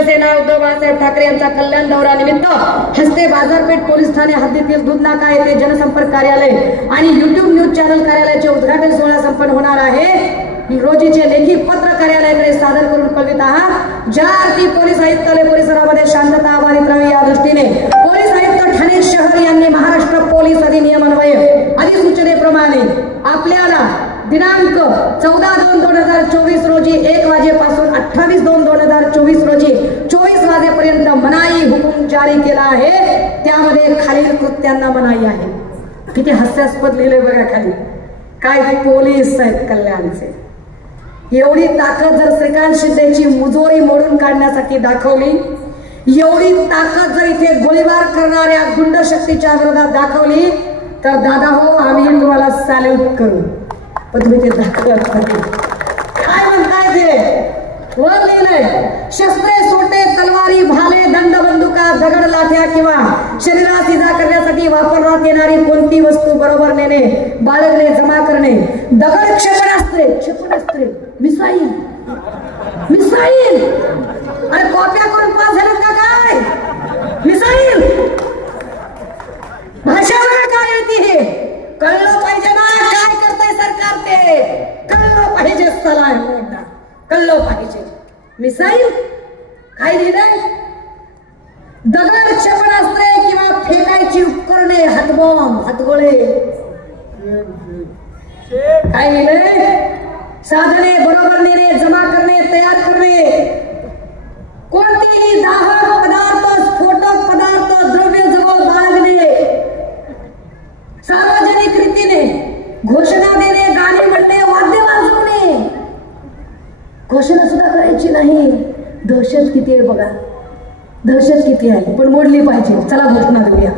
शिवसेना उद्धव बाळासाहेब ठाकरे यांचा कल्याण दौरा निमित्त हस्ते बाजारपेठ पोलीस ठाणे हद्दीतील दूध नाका येथे जनसंपर्क कार्यालय आणि YouTube न्यूज चॅनल कार्यालयाचे उद्घाटन सोहळा संपन्न होणार आहे। रोजीचे लेखी पत्र कार्यालयाकडे सादर करून कळवित आहात। ज्या अर्थी पोलीस आयुक्तालय परिसरामध्ये शांतता अबाधित राहावी या दृष्टीने पोलीस आयुक्त ठाणे शहर यांनी महाराष्ट्र पोलीस अधिनियम अन्वये अधिसूचनेप्रमाणे आपल्याला दिनांक 14/2/2024 रोजी 1 वाजेपासून 28/2/2024 रोजी 24 वाजेपर्यंत मनाई हुकूम जारी केला आहे। त्यामध्ये खालील कृत्यांना मनाई आहे। किती हास्यास्पद लिहिले बघा खाली, काय पोलीस आहेत कल्याणचे। एवढी ताकद जर श्रीकांत शिंदेची मुजोरी मोडून काढण्यासाठी दाखवली, एवढी ताकद जर इथे गोळीबार करणाऱ्या गुंड शक्तीच्या विरोधात दाखवली तर दादा हो आम्ही तुम्हाला सॅल्यूट करू, पण तुम्ही ते दाखवत नाही। काय म्हणताय ते वर लिहिलंय, शस्त्रे सोटे तलवारी भाले दंड बंदुका दगड लाठ्या किंवा शरीरास इजा करण्यासाठी वापरण्यात येणारी कोणती वस्तू बरोबर नेणे बाळगणे जमा करणे, दगड क्षेपणास्त्रे मिसाईल अरे कॉप्या करून पास झाल्यात का काय मिसाईल भाषा काय येते हे कळलं पाहिजे ना। काय करताय सरकार ते कळलं पाहिजे, चला एकदा कळलं पाहिजे। मिसाईल काय लिहिलंय, दगड क्षेपणास्त्रे किंवा फेकायची उपकरणे हातबॉम्ब हातगोळे। काय लिहिलंय, साधने बरोबर नेणे जमा करणे तयार करणे, कोणतेही दाहक पदार्थ स्फोटक पदार्थ द्रव्य जवळ बाळगणे, सार्वजनिक रीतीने घोषणा देणे गाणे म्हणणे वाद्य वाजवणे। घोषणा सुद्धा करायची नाही। दहशत किती आहे बघा, दहशत किती आहे, पण मोडली पाहिजे। चला घोषणा देऊया।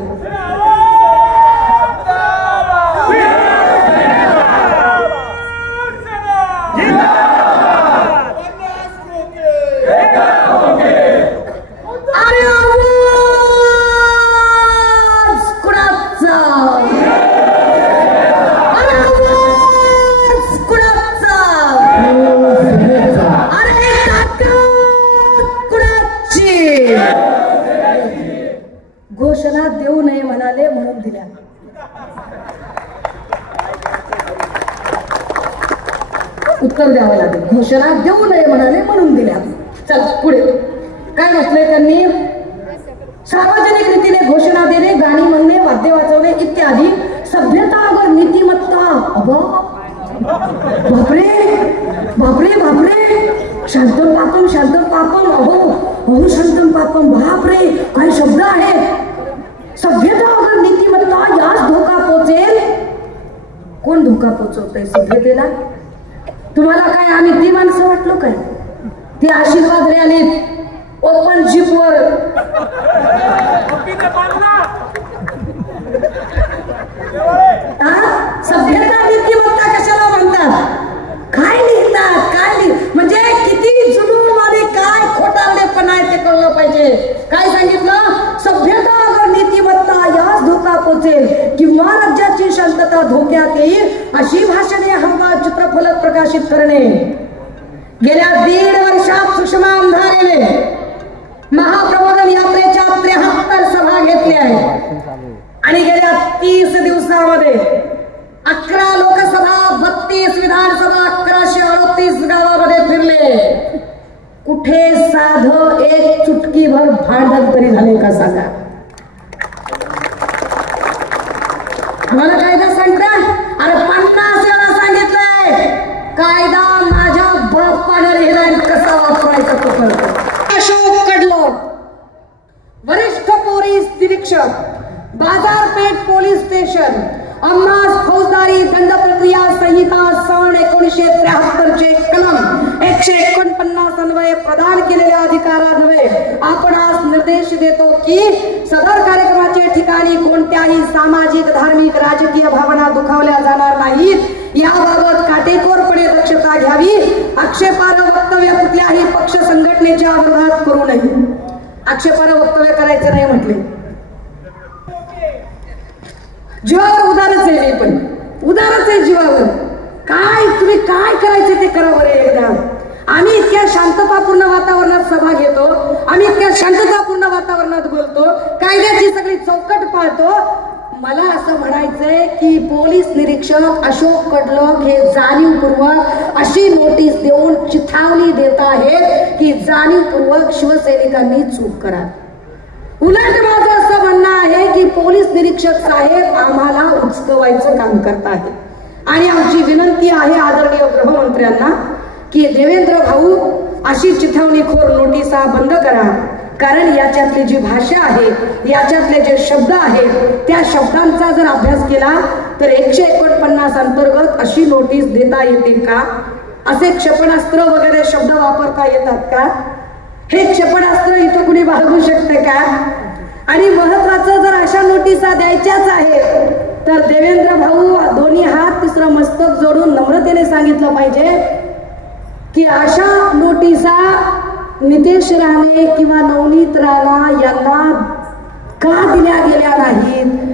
घोषणा देऊ नये म्हणाले म्हणून दिल्या। उत्तर द्यावं लागेल। घोषणा देऊ नये म्हणाले म्हणून दिल्या। चला पुढे काय म्हटलंय त्यांनी, सार्वजनिक रीतीने घोषणा देणे गाणी म्हणणे वाद्य वाजवणे इत्यादी सभ्यता अगर नीतिमत्ता। बापरे बापरे बापरे, शांतम पापम अहो शांतम पापम, बापरे काय शब्द आहेत। सभ्यता अगर नीतिमत्ता यास धोका पोचेल। कोण धोका पोचवतंय सभ्यतेला? तुम्हाला काय आम्ही ती माणसं वाटलो काय? ती आशीर्वाद रॅली ओपन जीपवर सभ्यता नीतिमत्ता कशाला म्हणतात? काय लिहितात म्हणजे किती जुलूम आणि काय खोटारडेपणा आहे ते कळलं पाहिजे। काय सांगितलं, सभ्यता अगर नीतिमत्ता यास धोका पोचेल किंवा राज्याची शांतता धोक्यात येईल अशी भाषणे हमखास चित्रफलक प्रकाशित करणे। गेल्या 1.5 वर्षात सुषमा अंधारेने महाप्रबोधन यात्रेच्या 73 सभा घेतल्या आहेत आणि गेल्या 30 दिवसामध्ये 11 लोकसभा 32 विधानसभा 1138 गावामध्ये फिरले। कुठे साध एक चुटकीभर भांडण तरी झाले का सांगा? मला कायदा सांगता, अरे 50 वेळा सांगितलंय कायदा माझ्या बापाने लिहिलाय, कसा वापरायचा तो कळतो। अशोक कडलोट वरिष्ठ पोलीस निरीक्षक बाजारपेठ पोलीस स्टेशन अंमलास फौजदारी दंड प्रक्रिया संहिता सन 1973 चे कलम 149 अन्वये प्रदान केलेल्या अधिकारान्वये आपण आज निर्देश देतो की सदर कार्यक्रमाचे ठिकाणी कोणत्याही सामाजिक धार्मिक राजकीय भावना दुखावल्या जाणार नाहीत याबाबत काटेकोरपणे दक्षता घ्यावी। आक्षेपार्ह वक्तव्य कुठल्याही पक्ष संघटनेच्या विरोधात करू नये। आक्षेपार्ह वक्तव्य करायचं नाही म्हटले, जीवावर उदारच आहे, पण उदारच आहे जीवावर। काय तुम्ही काय करायचे ते करा बरे एकदा। आम्ही इतक्या इतक्या शांततापूर्ण वातावरणात सभा घेतो, आम्ही इतक्या शांततापूर्ण वातावरणात बोलतो, कायद्याची सगळी चौकट पाळतो. मला असं म्हणायचंय की पोलीस निरीक्षक अशोक कडलक हे जाणीवपूर्वक अशी नोटीस देऊन चिथावणी देत आहेत की जाणीवपूर्वक शिवसैनिकांनी चूक करा. उलट माझं असं म्हणणं आहे की पोलीस निरीक्षक साहेब आम्हाला उचकवायचं काम करत आहेत आणि आमची विनंती आहे आदरणीय गृहमंत्र्यांना की देवेंद्र भाऊ अशी चिथावणीखोर नोटिसा बंद करा. कारण याच्यातली जी भाषा आहे, याच्यातले जे शब्द आहेत, त्या शब्दांचा जर अभ्यास केला तर 149 अंतर्गत अशी नोटीस देता येते का? असे क्षेपणास्त्र वगैरे शब्द वापरता येतात का? हे क्षेपणास्त्र इथं कुणी बाळगू शकते का? आणि महत्वाचं जर अशा नोटिसा द्यायच्याच आहेत तर देवेंद्र भाऊ दोन्ही हात तिसरं मस्तक जोडून नम्रतेने सांगितलं पाहिजे की अशा नोटिसा नितेश राणे किंवा नवनीत राणा यांना का दिल्या गेल्या नाहीत,